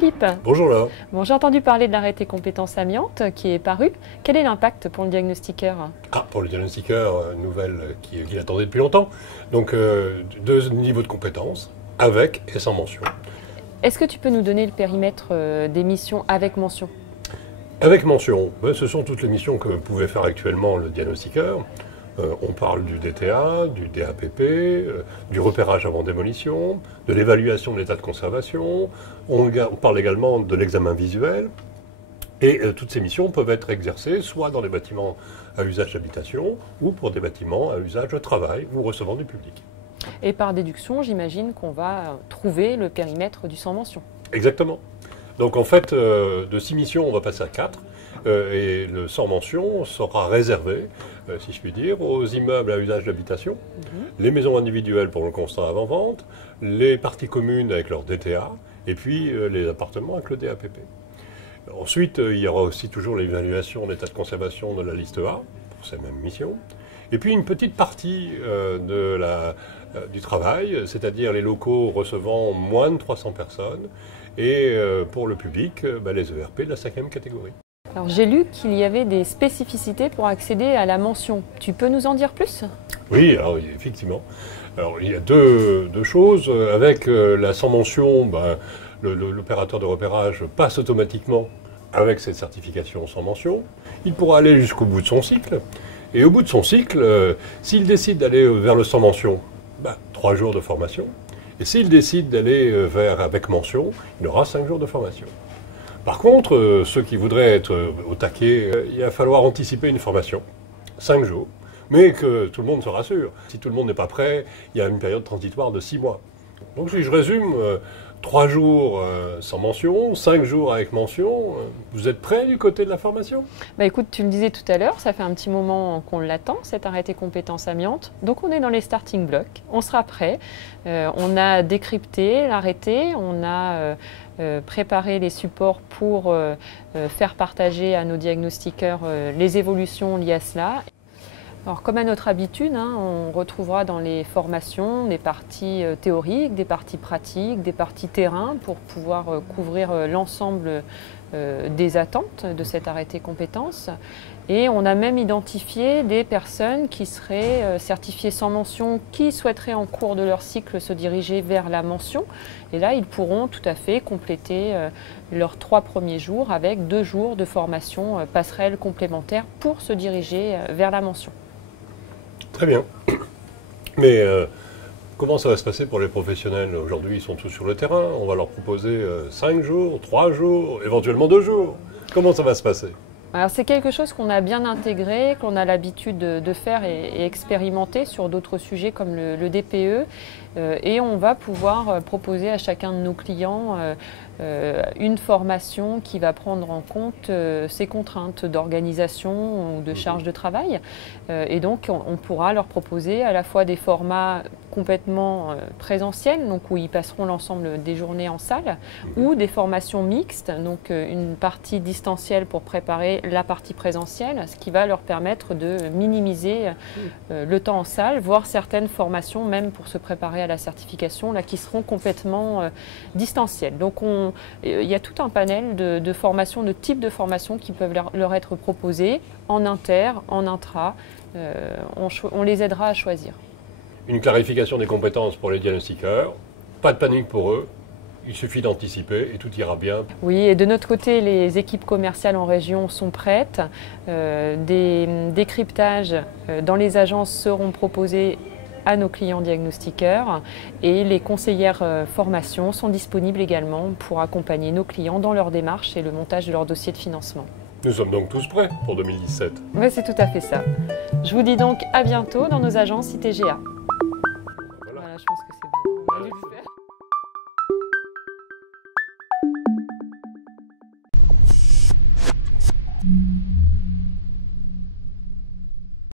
Philippe. Bonjour Laure. Bon, j'ai entendu parler de l'arrêté compétences amiante qui est paru. Quel est l'impact pour le diagnostiqueur? Pour le diagnostiqueur, une nouvelle qu'il attendait depuis longtemps. Donc, deux niveaux de compétences, avec et sans mention. Est-ce que tu peux nous donner le périmètre des missions avec mention? Avec mention, ce sont toutes les missions que pouvait faire actuellement le diagnostiqueur. On parle du DTA, du DAPP, du repérage avant démolition, de l'évaluation de l'état de conservation. On parle également de l'examen visuel. Et toutes ces missions peuvent être exercées soit dans des bâtiments à usage d'habitation ou pour des bâtiments à usage de travail ou recevant du public. Et par déduction, j'imagine qu'on va trouver le périmètre du sans mention. Exactement. Donc en fait, de 6 missions, on va passer à 4. Et le sans mention sera réservé, si je puis dire, aux immeubles à usage d'habitation, les maisons individuelles pour le constat avant-vente, les parties communes avec leur DTA, et puis les appartements avec le DAPP. Ensuite, il y aura aussi toujours l'évaluation de l'état de conservation de la liste A, pour ces mêmes missions. Et puis une petite partie du travail, c'est-à-dire les locaux recevant moins de 300 personnes, et pour le public, les ERP de la 5e catégorie. Alors j'ai lu qu'il y avait des spécificités pour accéder à la mention. Tu peux nous en dire plus? Oui, alors, effectivement. Alors, il y a deux choses. Avec la sans mention, l'opérateur de repérage passe automatiquement avec cette certification sans mention. Il pourra aller jusqu'au bout de son cycle. Et au bout de son cycle, s'il décide d'aller vers le sans mention, 3 jours de formation. Et s'il décide d'aller vers avec mention, il aura 5 jours de formation. Par contre, ceux qui voudraient être au taquet, il va falloir anticiper une formation, 5 jours, mais que tout le monde se rassure. Si tout le monde n'est pas prêt, il y a une période transitoire de 6 mois. Donc si je résume, 3 jours sans mention, 5 jours avec mention, vous êtes prêts du côté de la formation? Écoute, tu le disais tout à l'heure, ça fait un petit moment qu'on l'attend, cet arrêté compétences amiante. Donc on est dans les starting blocks, on sera prêt. On a décrypté l'arrêté, on a préparé les supports pour faire partager à nos diagnostiqueurs les évolutions liées à cela. Alors, comme à notre habitude, on retrouvera dans les formations des parties théoriques, des parties pratiques, des parties terrain pour pouvoir couvrir l'ensemble des attentes de cet arrêté compétences. Et on a même identifié des personnes qui seraient certifiées sans mention, qui souhaiteraient en cours de leur cycle se diriger vers la mention. Et là, ils pourront tout à fait compléter leurs 3 premiers jours avec 2 jours de formation passerelle complémentaire pour se diriger vers la mention. Très bien. Mais comment ça va se passer pour les professionnels? Aujourd'hui, ils sont tous sur le terrain. On va leur proposer 5 jours, 3 jours, éventuellement 2 jours. Comment ça va se passer? Alors c'est quelque chose qu'on a bien intégré, qu'on a l'habitude de faire et expérimenter sur d'autres sujets comme le DPE. Et on va pouvoir proposer à chacun de nos clients une formation qui va prendre en compte ces contraintes d'organisation ou de charge de travail. Et donc on pourra leur proposer à la fois des formats complètement présentiels, donc où ils passeront l'ensemble des journées en salle, ou des formations mixtes, donc une partie distancielle pour préparer la partie présentielle, ce qui va leur permettre de minimiser le temps en salle, voire certaines formations même pour se préparer à la certification, là, qui seront complètement distancielles. Donc il y a tout un panel de formations, de types de formations qui peuvent leur être proposées en inter, en intra. On les aidera à choisir. Une clarification des compétences pour les diagnostiqueurs, pas de panique pour eux, il suffit d'anticiper et tout ira bien. Oui, et de notre côté, les équipes commerciales en région sont prêtes. Des décryptages dans les agences seront proposés à nos clients diagnostiqueurs et les conseillères formation sont disponibles également pour accompagner nos clients dans leur démarche et le montage de leur dossier de financement. Nous sommes donc tous prêts pour 2017. Oui, c'est tout à fait ça. Je vous dis donc à bientôt dans nos agences ITGA. Voilà, je pense que c'est bon. On a dû le faire.